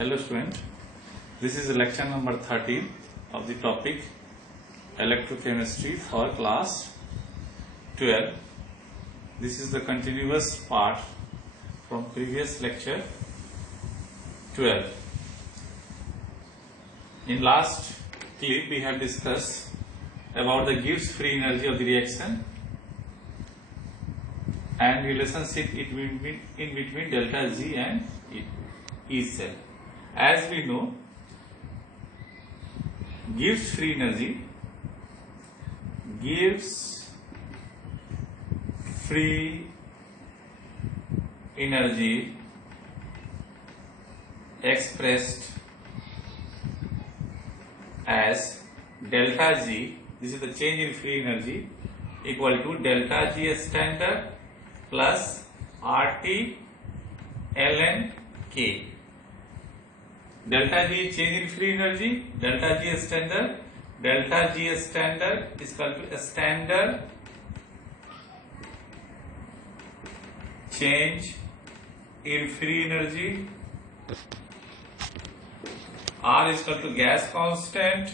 Hello student, this is lecture number 13 of the topic electrochemistry for class 12. This is the continuous part from previous lecture 12. In last clip we have discussed about the Gibbs free energy of the reaction and relationship in between delta G and E cell. As we know, Gibbs free energy expressed as delta G, this is the change in free energy, equal to delta G standard plus RT ln K. Delta G change in free energy, delta G standard is equal to a standard change in free energy, R is equal to gas constant,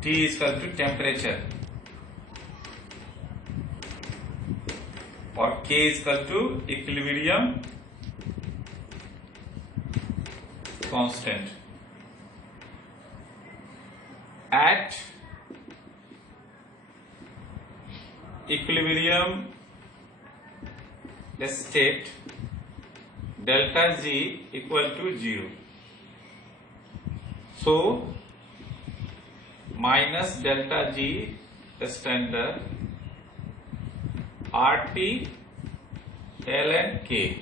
T is equal to temperature, or K is equal to equilibrium constant. At equilibrium state, delta G equal to 0. So, minus delta G standard RT ln K.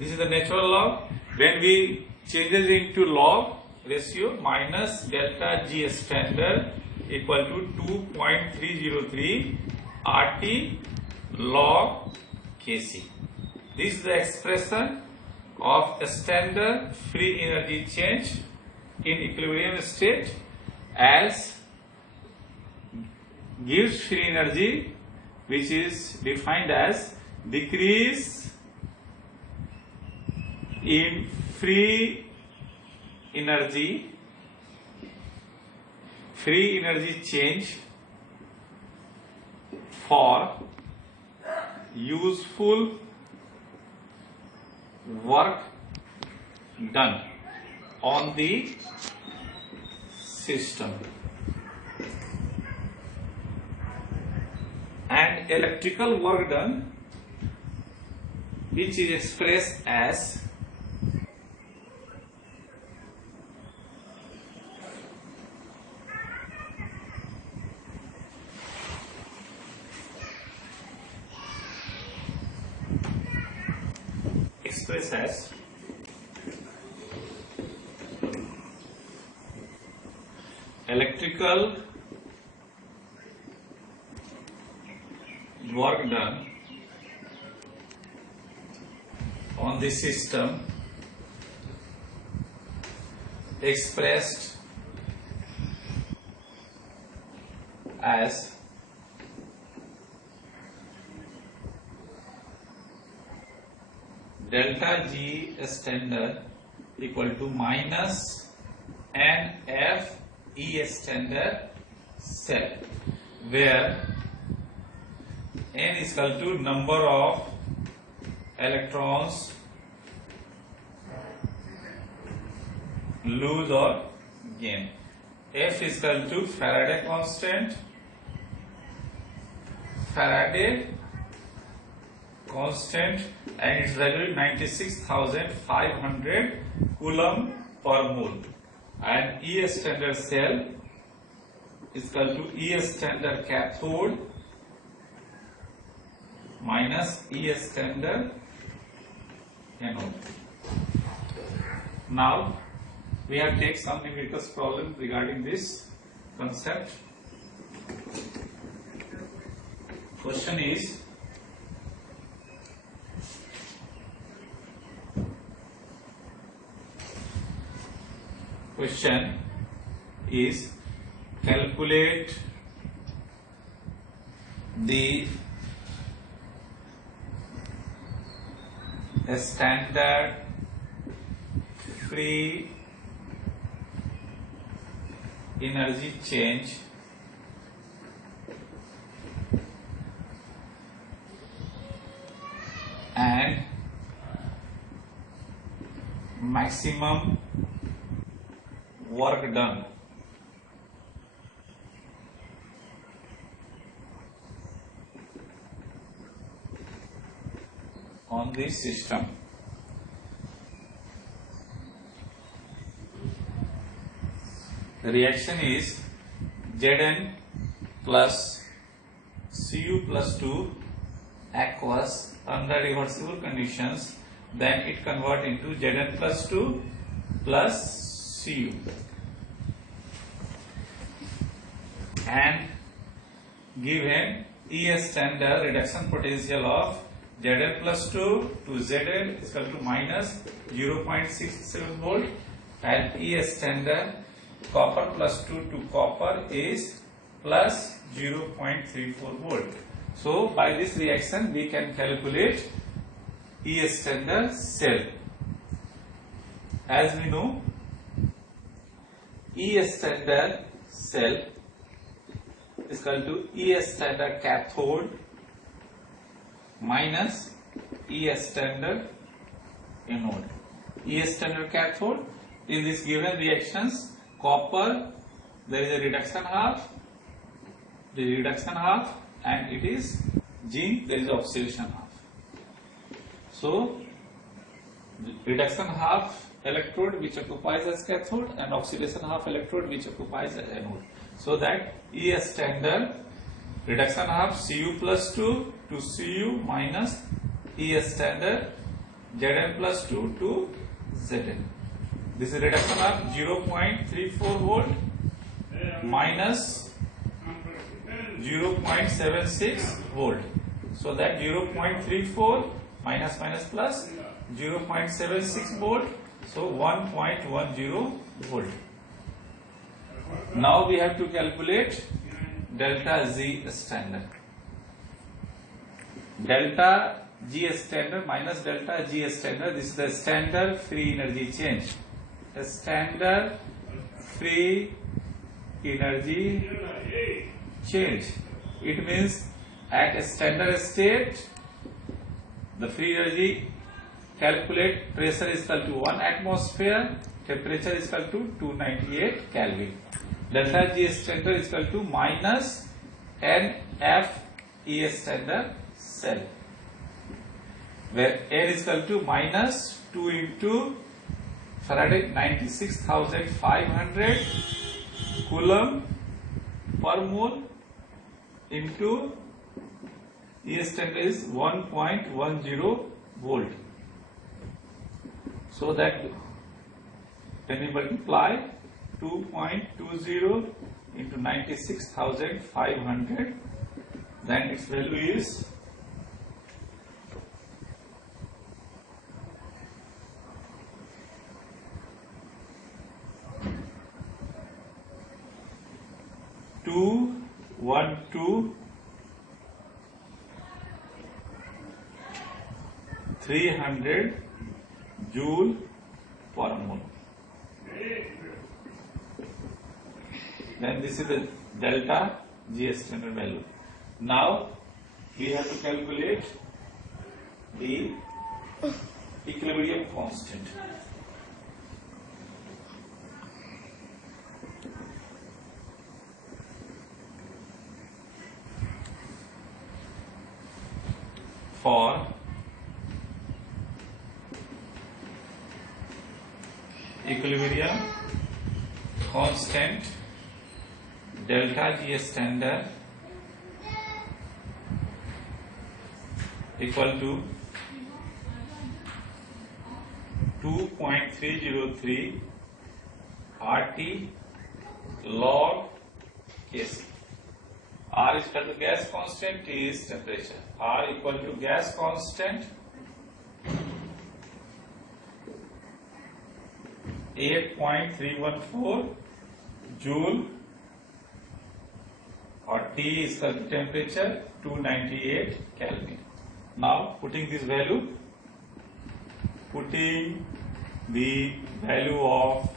This is the natural log. When we changes into log ratio, minus delta G standard equal to 2.303 RT log Kc. This is the expression of standard free energy change in equilibrium state as Gibbs free energy, which is defined as decrease in free energy change for useful work done on the system, and electrical work done, which is expressed as electrical work done on the system expressed as delta G standard equal to minus NF E standard cell, where N is equal to number of electrons lose or gain, F is equal to Faraday constant, and its value is 96,500 coulomb per mole, and E standard cell is equal to E standard cathode minus E standard anode. Now we have take some numerical problem regarding this concept. Question is, calculate the a standard free energy change and maximum work done on this system. The reaction is Zn plus Cu plus 2 aqueous under reversible conditions, then it convert into Zn plus 2 plus Cu and give an ES standard reduction potential of Zn plus 2 to Zn is equal to minus 0.67 volt and ES standard copper plus 2 to copper is plus 0.34 volt. So by this reaction we can calculate ES standard cell. As we know, ES standard cell is equal to ES standard cathode minus ES standard anode. ES standard cathode, in this given reactions, copper there is a reduction half, and it is zinc there is oxidation half. So reduction half electrode which occupies as cathode and oxidation half electrode which occupies as anode. So that ES standard reduction half Cu plus 2 to Cu minus ES standard Zn plus 2 to Zn. This is reduction of 0.34 volt minus 0.76 volt. So that 0.34 minus plus 0.76 volt. So 1.10 volt. Now we have to calculate delta Z standard. Delta G standard minus delta G standard. This is the standard free energy change. The standard free energy change. It means at a standard state, the free energy calculate pressure is equal to 1 atmosphere, temperature is equal to 298 Kelvin. Delta G standard is equal to minus NF ES standard cell, where N is equal to minus 2 into Faraday 96,500 coulomb per mole into ES standard is 1.10 volt. So that when we multiply 2.20 into 96,500, then its value is 212,300 joule per mole. Then this is the delta G standard value. Now we have to calculate the equilibrium constant. For equilibrium constant delta G standard equal to 2.303 RT log Kc. R is equal to gas constant, T is temperature. R equal to gas constant 8.314 joule, or T is equal to temperature 298 Kelvin. Now putting this value putting the value of,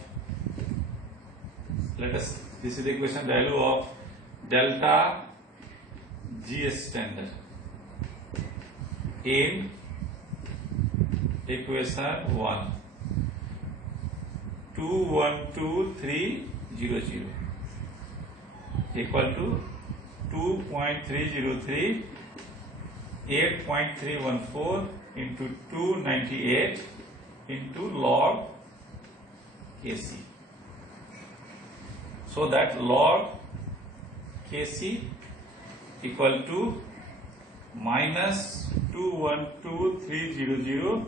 this is the equation, value of delta G standard in equation 1, 212,300 equal to 2.303 8.314 into 298 into log Kc. So that log Kc equal to minus 212,300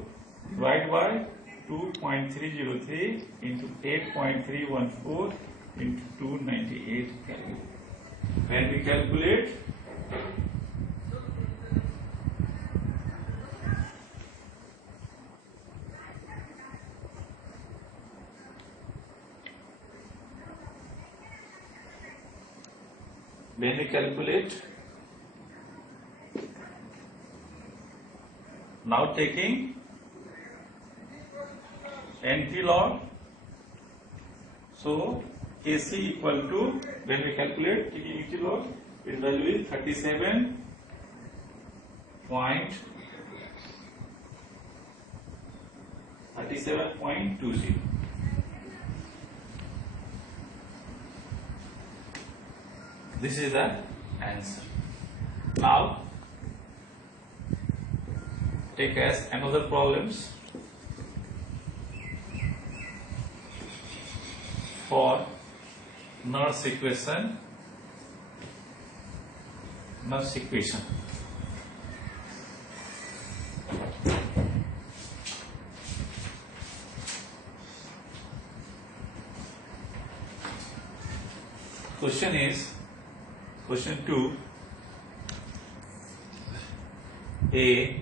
divided by 2.303 into 8.314 into 298 Kelvin. When we calculate, now taking NT log, so Kc equal to, when we calculate taking NT log, its value is 37.20. This is the answer. Now take as another problems for Nernst equation. Question is, question 2, a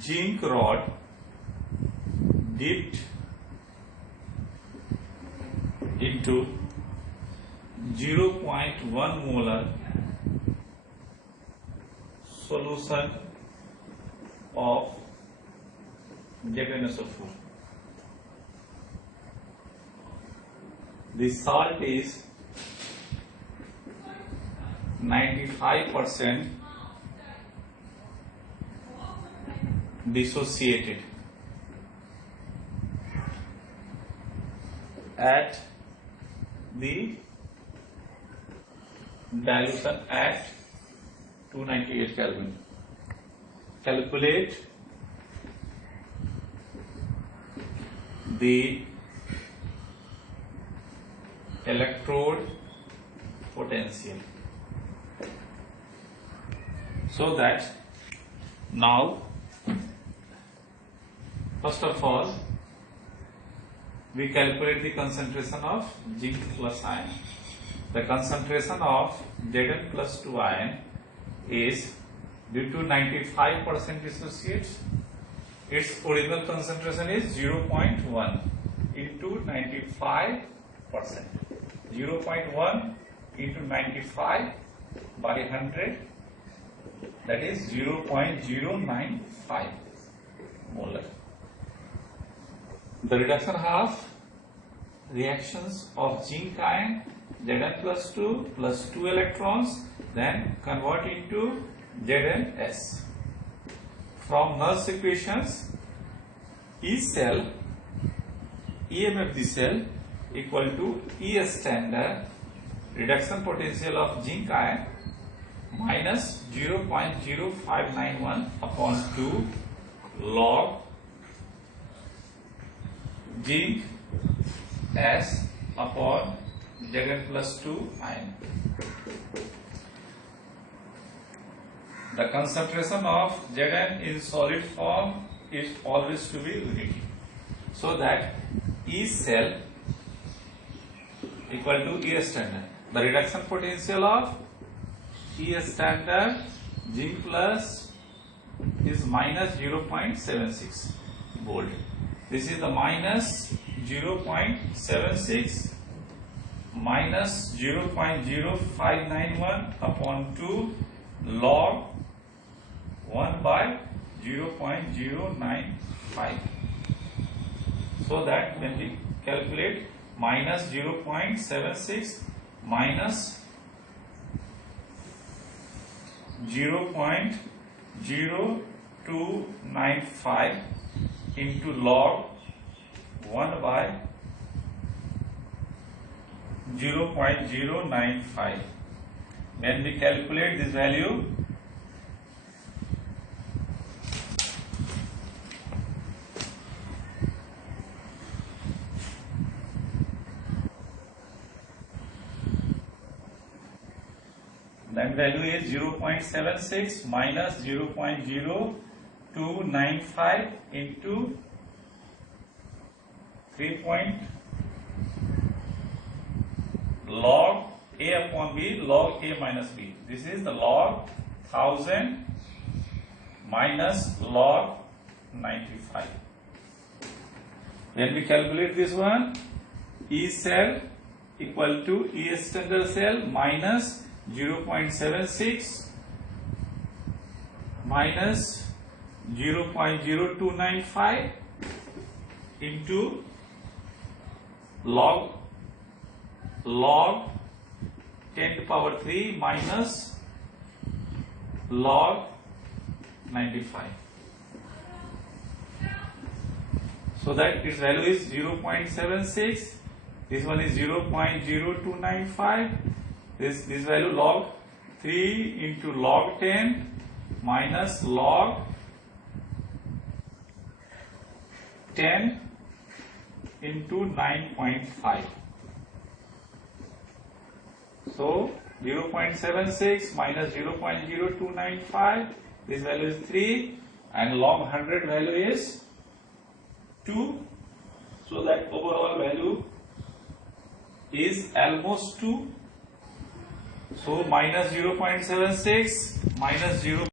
zinc rod dipped into 0.1 molar solution of ZnSO4. The salt is 95% dissociated at the dilution at 298 Kelvin. Calculate the electrode potential. So that now, first of all, we calculate the concentration of zinc plus iron. The concentration of Zn plus 2 iron is, due to 95% dissociates, its original concentration is 0.1 into 95%. 0.1 into 95 by 100, that is 0.095 molar. The reduction of reactions of zinc ion, Zn plus 2 electrons, then convert into Zns. From Nernst equations, E cell, EMF the cell equal to E standard reduction potential of zinc ion minus 0.0591 upon 2 log zinc S upon Zn plus 2 ion. The concentration of Zn in solid form is always to be unity. So that E cell equal to E standard. The reduction potential of E standard zinc plus is minus 0.76 volt. This is the minus 0.76 minus 0.0591 upon 2 log 1 by 0.095. So that when we calculate minus 0.76 minus 0.0295 into log 1 by 0.095. When we calculate this value, that value is 0.76 minus 0.0295 into 3. Log A upon B, log A minus B. This is the log 1000 minus log 95. When we calculate this one, E cell equal to E standard cell minus 0.76 minus 0.0295 into log 10 to power 3 minus log 95. So that its value is 0.76. This one is 0.0295. This value log 3 into log 10 minus log 10 into 9.5. So 0.76 minus 0.0295, this value is 3, and log 100 value is 2. So that overall value is almost 2. So minus 0.76 minus 0.